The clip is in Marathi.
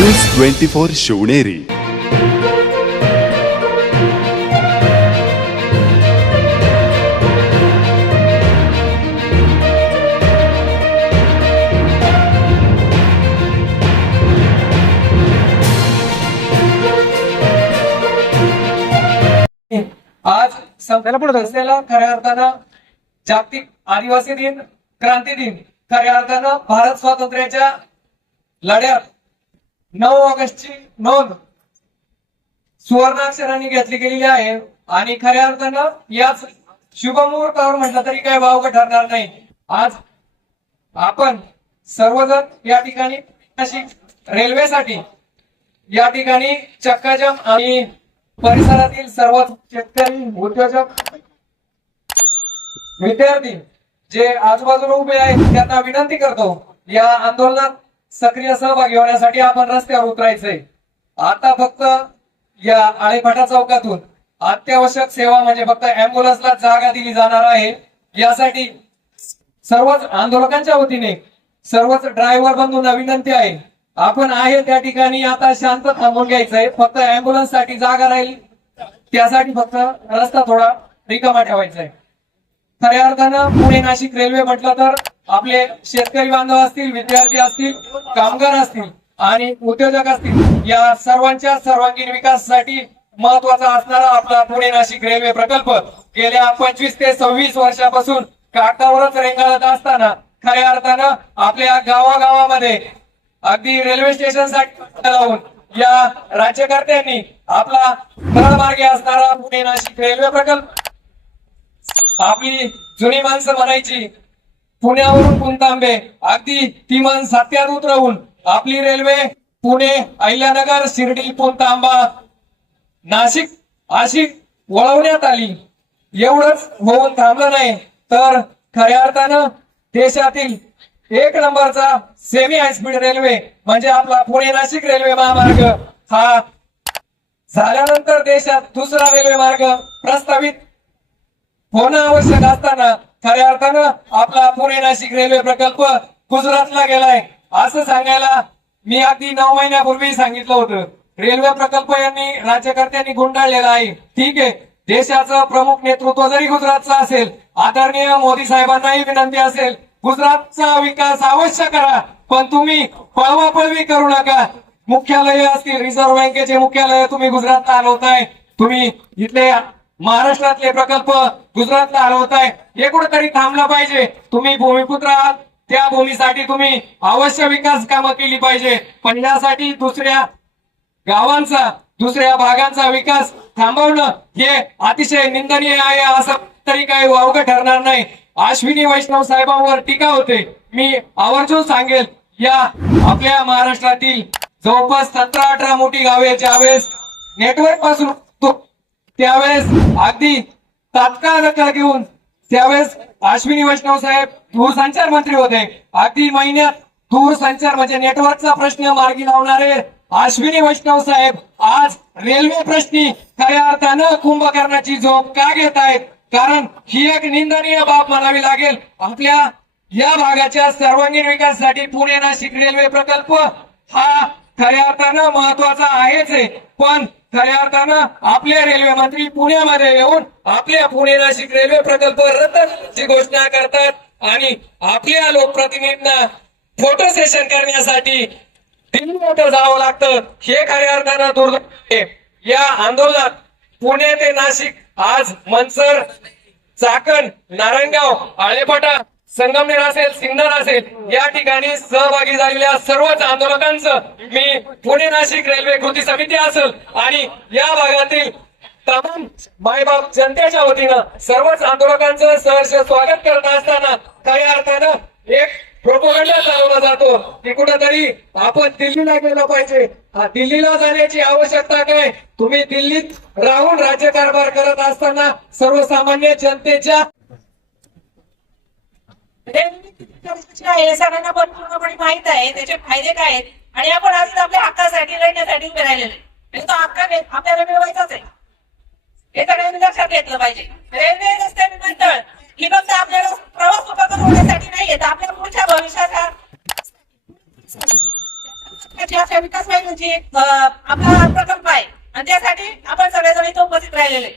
न्यूज 24 शिवनेरी. आज संपल्याला पुढे असलेला खऱ्या अर्थानं जागतिक आदिवासी दिन, क्रांती दिन, खऱ्या अर्थानं भारत स्वातंत्र्याच्या लढ्यात 9 ऑगस्टची नोंद सुवर्णाक्षरांनी घेतली गेलेली आहे. आणि खऱ्या अर्थानं याच शुभमुहूर्तावर म्हटलं तरी काही वावगं ठरणार नाही. आज आपण सर्वजण या ठिकाणी रेल्वेसाठी या ठिकाणी चक्काजाम आणि परिसरातील सर्व शेतकरी, उद्योजक, विद्यार्थी जे आजूबाजूला उभे आहेत त्यांना विनंती करतो या आंदोलनात सक्रिय सहभागी होण्यासाठी आपण रस्त्यावर उतरायचंय. आता फक्त या आळेफाटा चौकातून अत्यावश्यक सेवा म्हणजे फक्त अँब्युलन्सला जागा दिली जाणार आहे. यासाठी सर्वच आंदोलकांच्या वतीने सर्वच ड्रायव्हर बंधूंना विनंती आहे, आपण आहे त्या ठिकाणी आता शांत थांबून घ्यायचंय. फक्त अँब्युलन्स साठी जागा राहील त्यासाठी फक्त रस्ता थोडा रिकामा ठेवायचा आहे. खऱ्या अर्थानं पुणे नाशिक रेल्वे म्हटलं तर आपले शेतकरी बांधव असतील, विद्यार्थी असतील, कामगार असतील आणि उद्योजक असतील, या सर्वांच्या सर्वांगीण विकासासाठी महत्वाचा असणारा आपला पुणे नाशिक रेल्वे प्रकल्प गेल्या 25 ते 26 वर्षापासून कागदावरच रेंगाळत असताना खऱ्या अर्थानं आपल्या गावागावामध्ये अगदी रेल्वे स्टेशन साठी लावून या राज्यकर्त्यांनी आपला तळमार्गे असणारा पुणे नाशिक रेल्वे प्रकल्प, आपली जुनी माणसं म्हणायची पुण्यावरून पुणतांबे, अगदी ती मन सत्यात उतरवून आपली रेल्वे पुणे, अहिल्यानगर, शिर्डी, पुणतांबा, नाशिक अशी वळवण्यात आली. एवढंच होऊन थांबलं नाही तर खऱ्या अर्थानं देशातील 1 नंबरचा सेमी हायस्पीड रेल्वे म्हणजे आपला पुणे नाशिक रेल्वे महामार्ग हा झाल्यानंतर देशात दुसरा रेल्वे मार्ग प्रस्तावित होणं आवश्यक असताना खऱ्या अर्थानं आपला पुणे नाशिक रेल्वे प्रकल्प गुजरातला गेलाय असं सांगायला मी अगदी 9 महिन्यापूर्वी सांगितलं होतं. रेल्वे प्रकल्प यांनी राज्यकर्त्यांनी गुंडाळलेला आहे. ठीक आहे, देशाचं प्रमुख नेतृत्व जरी गुजरातचं असेल, आदरणीय मोदी साहेबांनाही विनंती असेल गुजरातचा विकास अवश्य करा, पण तुम्ही पळवापळवी करू नका. मुख्यालय असतील, रिझर्व्ह बँकेचे मुख्यालय तुम्ही गुजरातला हलवताय, तुम्ही इथले महाराष्ट्रातले प्रकल्प गुजरातला हलवताय. हे कुठेतरी थांबलं पाहिजे. तुम्ही भूमिपुत्र आहात, त्या भूमीसाठी तुम्ही अवश्य विकास कामं केली पाहिजे, पण यासाठी दुसऱ्या गावांचा, दुसऱ्या भागांचा विकास थांबवणं हे अतिशय निंदनीय आहे. असं तरी काही वावगं ठरणार नाही. अश्विनी वैष्णव साहेबांवर टीका होते, मी आवर्जून सांगेल या आपल्या महाराष्ट्रातील जवळपास 17-18 मोठी गावे ज्यावेळेस नेटवर्क पासून त्यावेळेस अगदी तात्काळ दखल घेऊन त्यावेळेस अश्विनी वैष्णव साहेब दूरसंचार मंत्री होते. अगदी महिन्यात दूरसंचार म्हणजे नेटवर्कचा प्रश्न मार्गी लावणारे अश्विनी वैष्णव साहेब आज रेल्वे प्रश्नी खऱ्या अर्थानं कुंभकर्णाची झोप का घेत आहेत? कारण ही एक निंदनीय बाब म्हणावी लागेल. आपल्या या भागाच्या सर्वांगीण विकासासाठी पुणे नाशिक रेल्वे प्रकल्प हा खऱ्या अर्थानं महत्वाचा आहेच आहे, पण खऱ्या अर्थानं आपले रेल्वे मंत्री पुण्यामध्ये येऊन आपल्या पुणे नाशिक रेल्वे प्रकल्प रद्द करण्याची घोषणा करतात आणि आपल्या लोकप्रतिनिधींना फोटो सेशन करण्यासाठी दिल्लीमध्ये जावं लागतं. हे खऱ्या अर्थानं दुर्दैव आहे. या आंदोलनात पुणे ते नाशिक आज मनसर, चाकण, नारायणगाव, आळेफाटा, संगमनेर असेल, सिन्नर असेल या ठिकाणी सहभागी झालेल्या सर्वच आंदोलकांचं मी पुणे नाशिक रेल्वे कृती समिती असेल आणि या भागातील तमाम मायबाप जनतेच्या वतीनं सर्वच आंदोलकांचं सहर्ष स्वागत करत असताना खऱ्या अर्थानं एक प्रोपोगंडा चालवला जातो की कुठेतरी आपण दिल्लीला गेलो पाहिजे. दिल्लीला जाण्याची आवश्यकता काय? तुम्ही दिल्लीत राहून राज्यकारभार करत असताना सर्वसामान्य जनतेच्या हे सगळ्यांना पण पूर्णपणे माहित आहे त्याचे फायदे काय आहेत आणि आपण आज आपल्या हक्कासाठी लढण्यासाठी उभे राहिलेले आणि तो हक्क आपल्याला मिळवायचाच आहे. हे सगळ्यांनी लक्षात घेतलं पाहिजे. रेल्वे, रस्ते, विमानतळ ही फक्त आपल्याला प्रवास उपकर होण्यासाठी नाहीये, तर आपल्या पुढच्या भविष्याच्या म्हणजे अशा विकास वाहिनीची आपला प्रकल्प आहे आणि त्यासाठी आपण सगळेजण इथे उपस्थित राहिलेले